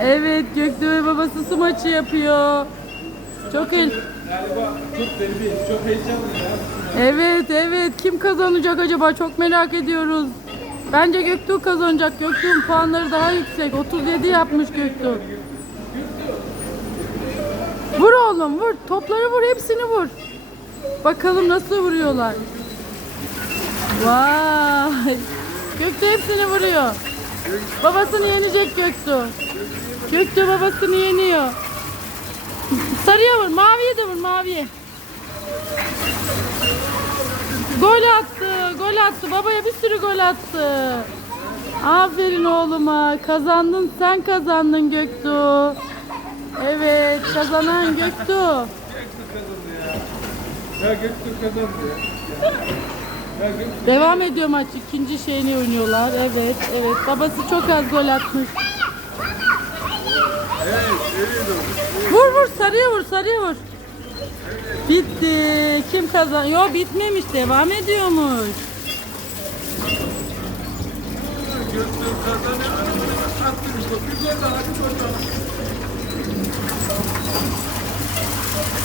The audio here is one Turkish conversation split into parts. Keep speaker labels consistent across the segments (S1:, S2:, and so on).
S1: Evet Göktuğ ve babası su maçı yapıyor. Çok el.
S2: Galiba çok deli, çok heyecanlı ya.
S1: Evet evet kim kazanacak acaba çok merak ediyoruz. Bence Göktuğ kazanacak. Göktuğ'un puanları daha yüksek. 37 yapmış Göktuğ. Vur oğlum vur. Topları vur hepsini vur. Bakalım nasıl vuruyorlar. Vay. Göktuğ hepsini vuruyor. Babasını yenecek Göktuğ. Göktuğ babasını yeniyor. Sarıya vur, maviye de vur, maviye. Gol attı, gol attı. Babaya bir sürü gol attı. Aferin oğluma. Kazandın, sen kazandın Göktuğ. Evet, kazanan Göktuğ.
S2: Göktuğ kazandı ya. Ya Göktuğ kazandı ya.
S1: Devam ediyor maç. İkinci şeyini oynuyorlar. Evet, evet. Babası çok az gol atmış. Vur vur, sarıya vur, sarıya vur. Bitti. Kim kazan? Yo bitmemiş. Devam ediyormuş.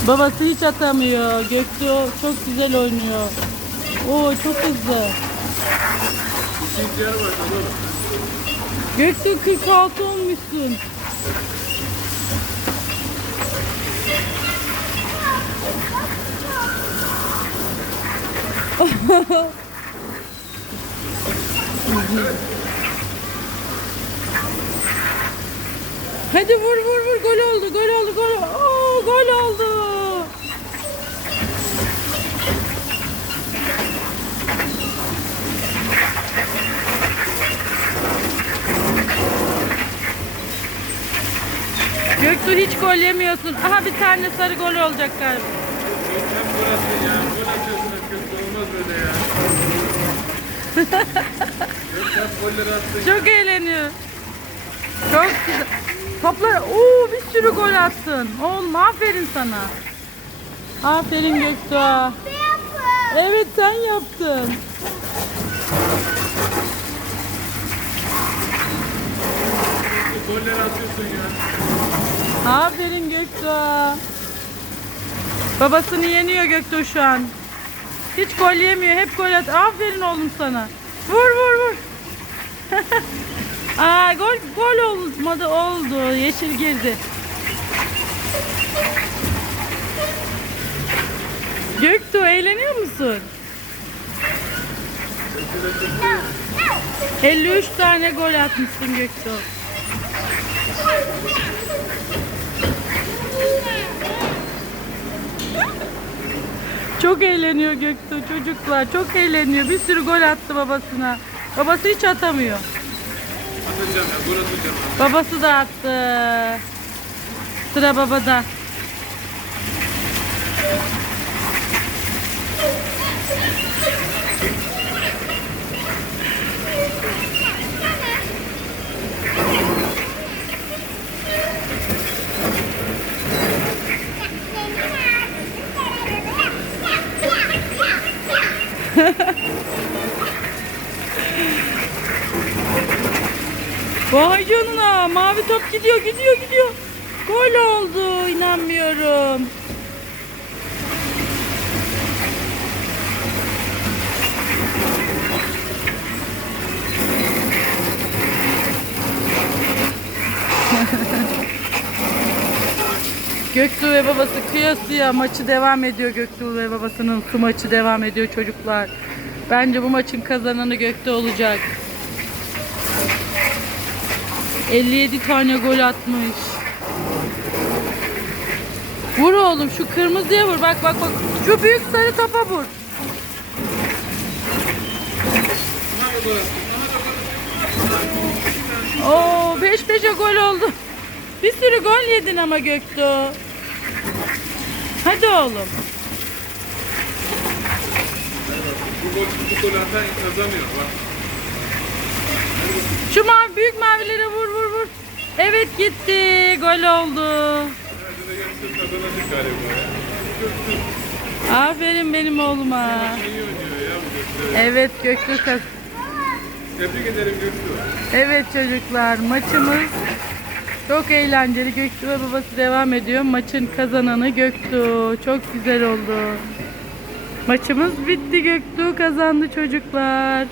S1: Babası hiç atamıyor. Göktuğ çok güzel oynuyor. Oo çok hızlı. Göktuğ 46 olmuşsun. Hadi vur vur vur gol oldu gol oldu gol Oo, gol oldu. Göktuğ hiç gol yemiyorsun. Aha bir tane sarı gol olacak galiba.
S2: Gol attı ya. Gol atıyorsun hep Göktuğ. Olmaz böyle ya. Göktuğ golleri.
S1: Çok eğleniyor. Çok güzel. Toplar, oo bir sürü gol attın. Oğlum aferin sana. Aferin Göktuğ. Evet sen yaptın.
S2: Golleri atıyorsun ya.
S1: Aferin Göktuğ. Babasını yeniyor Göktuğ şu an. Hiç gol yemiyor. Hep gol at. Aferin oğlum sana. Vur vur vur. Aa gol gol olmadı oldu. Yeşil girdi. Göktuğ eğleniyor musun? 53 tane gol atmışsın Göktuğ. Çok eğleniyor Göktuğ çocuklar. Çok eğleniyor. Bir sürü gol attı babasına. Babası hiç atamıyor.
S2: Atacağım ya. Gol atacağım.
S1: Babası da attı. Sıra babada. Vay canına mavi top gidiyor gidiyor gidiyor. Gol oldu inanmıyorum. Göktuğ ve babası kıyasıya maçı devam ediyor. Göktuğ ve babasının su maçı devam ediyor çocuklar. Bence bu maçın kazananı Göktuğ olacak. 57 tane gol atmış. Vur oğlum şu kırmızıya vur. Bak bak bak. Şu büyük sarı topa vur. Oo 5 5'e gol oldu. Bir sürü gol yedin ama Göktuğ. Hadi oğlum.
S2: Bu gol, bu gol atan kazanıyor. Bak.
S1: Şu mavi, büyük mavilere vur vur vur. Evet gitti. Gol oldu. Aferin benim oğluma. Evet Göktuğ kaz.
S2: Tebrik ederim Göktuğ.
S1: Evet çocuklar maçımız çok eğlenceli. Göktuğ ve babası devam ediyor. Maçın kazananı Göktuğ. Çok güzel oldu. Maçımız bitti. Göktuğ kazandı çocuklar.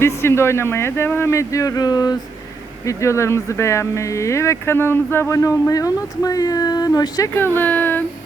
S1: Biz şimdi oynamaya devam ediyoruz. Videolarımızı beğenmeyi ve kanalımıza abone olmayı unutmayın. Hoşçakalın.